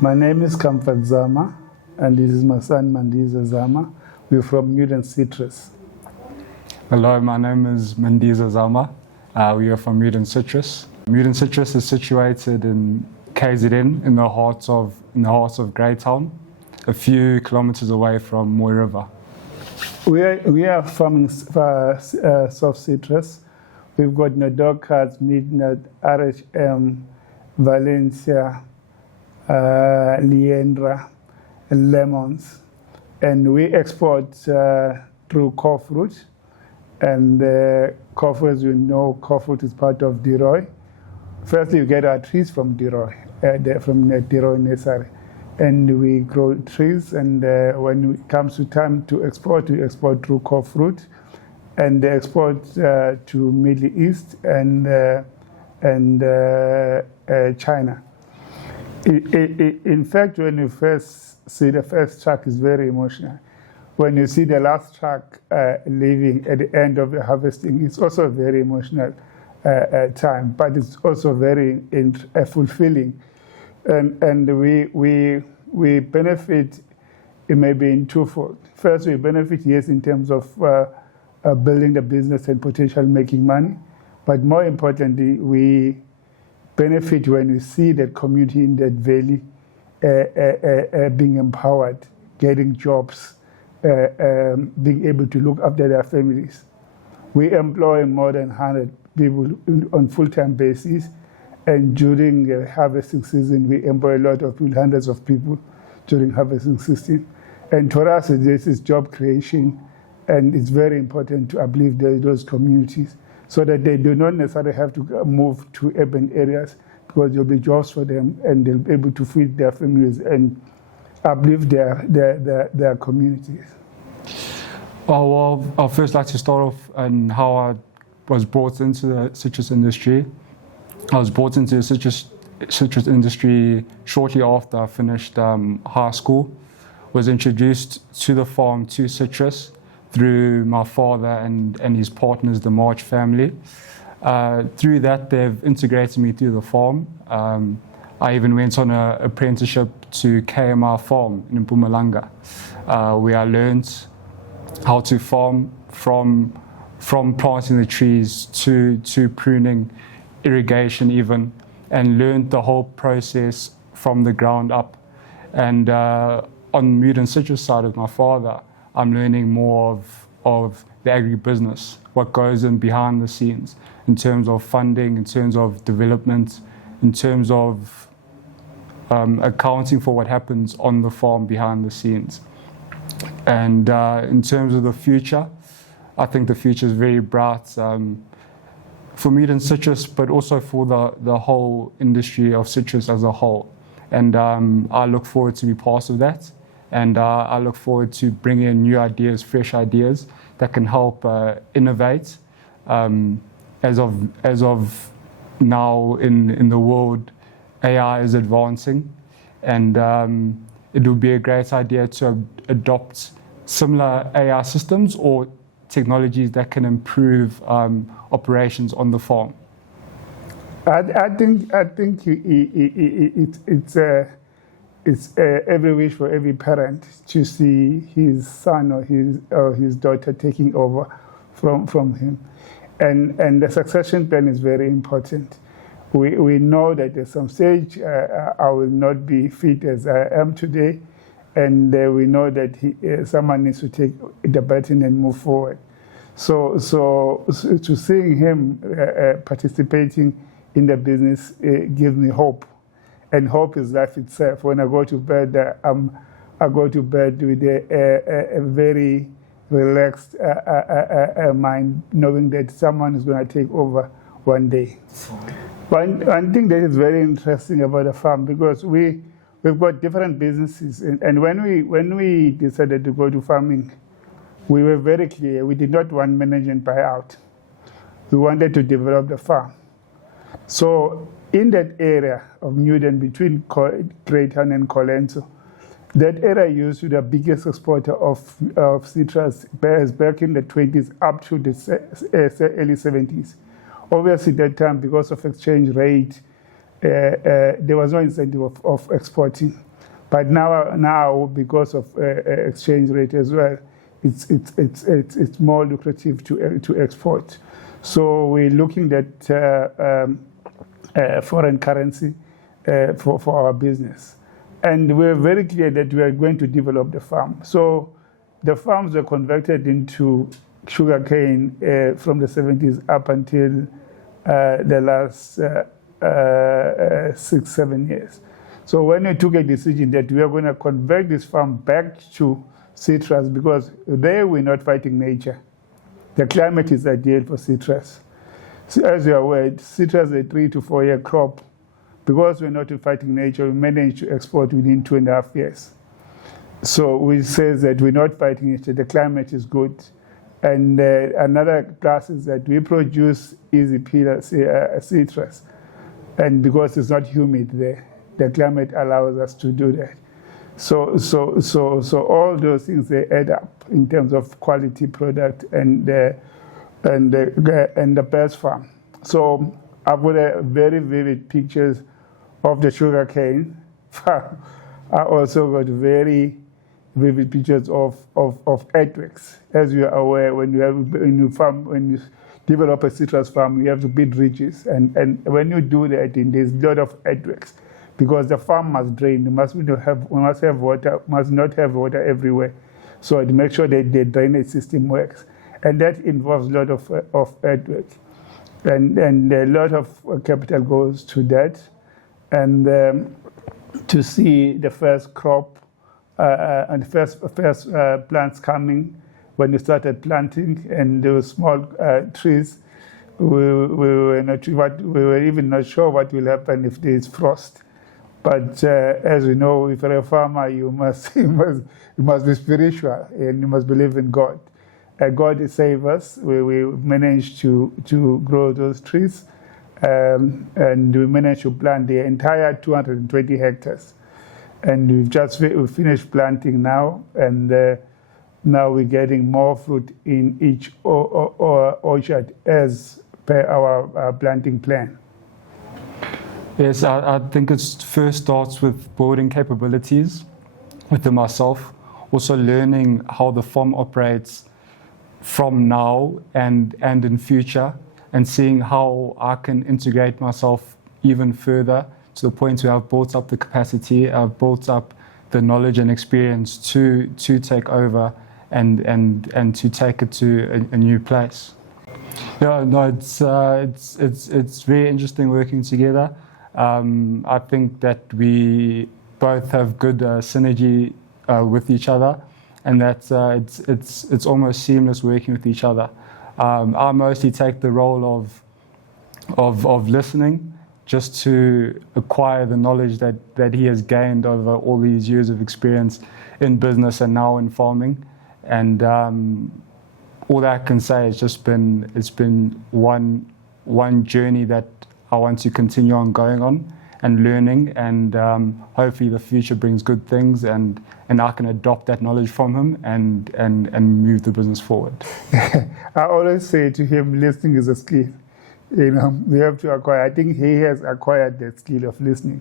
My name is Comfort Zama, and this is my son Mandiza Zama. We're from Muden Citrus. Hello, my name is Mandiza Zama. We are from Muden Citrus. Muden Citrus is situated in KZN, in the heart of Greytown, a few kilometers away from Moy River. We are farming soft citrus. We've got Nodokas, Midnight, RHM, Valencia, Leandra, and lemons. And we export through core fruit. And core fruit, as you know, core fruit is part of Deroy. Firstly, we get our trees from Deroy, from the Deroy nursery. And we grow trees, and when it comes to time to export, we export through core fruit, and export to Middle East and China. In fact, when you first see the first truck, is very emotional. When you see the last truck leaving at the end of the harvesting, it's also a very emotional time, but it's also very fulfilling. And we benefit maybe in twofold. First, we benefit, yes, in terms of building the business and potential making money, but more importantly, we benefit when we see that community in that valley being empowered, getting jobs, being able to look after their families. We employ more than 100 people on full-time basis. And during the harvesting season, we employ a lot of people, hundreds of people during harvesting season. And for us, this is job creation, and it's very important to uplift those communities so that they do not necessarily have to move to urban areas, because there'll be jobs for them, and they'll be able to feed their families and uplift their communities. Well, I'd first like to start off on how I was brought into the citrus industry. I was brought into the citrus industry shortly after I finished high school. Was introduced to the farm, to citrus, through my father and his partners, the March family. Through that, they've integrated me through the farm. I even went on an apprenticeship to KMR Farm in Mpumalanga, where I learned how to farm from planting the trees to pruning, irrigation even, and learned the whole process from the ground up. And on Muden Citrus side of my father, I'm learning more of the agribusiness, what goes in behind the scenes, in terms of funding, in terms of development, in terms of accounting for what happens on the farm behind the scenes. And in terms of the future, I think the future is very bright. For Muden Citrus, but also for the whole industry of citrus as a whole. And I look forward to be part of that. And I look forward to bringing in new ideas, fresh ideas that can help innovate. As of now in the world, AI is advancing, and it would be a great idea to adopt similar AI systems or technologies that can improve operations on the farm. I think it's every wish for every parent to see his son or his daughter taking over from him, and the succession plan is very important. We know that at some stage I will not be fit as I am today, and we know that someone needs to take the baton and move forward. So to seeing him participating in the business gives me hope, and hope is life itself. When I go to bed, I go to bed with a very relaxed mind, knowing that someone is going to take over one day. One thing that is very interesting about the farm, because we've got different businesses, and when we decided to go to farming, we were very clear. We did not want management buyout. We wanted to develop the farm. So in that area of Muden, between Greytown and Colenso, that area used to be the biggest exporter of citrus back in the 20s up to the early 70s. Obviously, that time, because of exchange rate, there was no incentive of exporting. But now because of exchange rate as well, it's more lucrative to export. So we're looking at foreign currency for our business. And we're very clear that we are going to develop the farm. So the farms were converted into sugarcane from the 70s up until the last 6-7 years. So when we took a decision that we are going to convert this farm back to citrus, because there we're not fighting nature. The climate is ideal for citrus. So as you are aware, citrus is a 3 to 4 year crop. Because we're not fighting nature, we managed to export within 2.5 years. So which says that we're not fighting nature, the climate is good. And another plus is that we produce easy peeler citrus. And because it's not humid there, the climate allows us to do that. So all those things, they add up in terms of quality product and the best farm. So I've got a very vivid pictures of the sugarcane farm. I also got very vivid pictures of earthworks. As you are aware, when you develop a citrus farm, you have to build ridges, and when you do that, there's a lot of earthworks, because the farm must drain. You must have water, must not have water everywhere. So to make sure that the drainage system works, and that involves a lot of earthworks, and a lot of capital goes to that. And to see the first crop and first plants coming when we started planting, and those small trees, we were even not sure what will happen if there is frost. But as we know, if you're a farmer, you must be spiritual, and you must believe in God. God saved us. We managed to grow those trees. And we managed to plant the entire 220 hectares. And we finished planting now, and now we're getting more fruit in each orchard as per our planting plan. Yes, I think it first starts with building capabilities within myself, also learning how the farm operates from now and in future, and seeing how I can integrate myself even further to the point where I've built up the capacity, I've built up the knowledge and experience to take over and to take it to a new place. Yeah, no, it's very interesting working together. I think that we both have good synergy with each other, and that it's almost seamless working with each other. I mostly take the role of listening, just to acquire the knowledge that he has gained over all these years of experience in business and now in farming. And all that I can say is it's been one journey that I want to continue on going on and learning, and hopefully the future brings good things, and I can adopt that knowledge from him and move the business forward. I always say to him, listening is a skill. We have to acquire. I think he has acquired that skill of listening.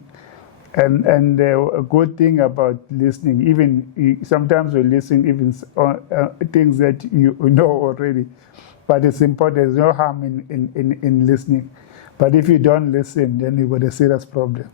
And a good thing about listening, even sometimes we listen even things that you know already, but it's important. There's no harm in listening. But if you don't listen, then you've got a serious problem.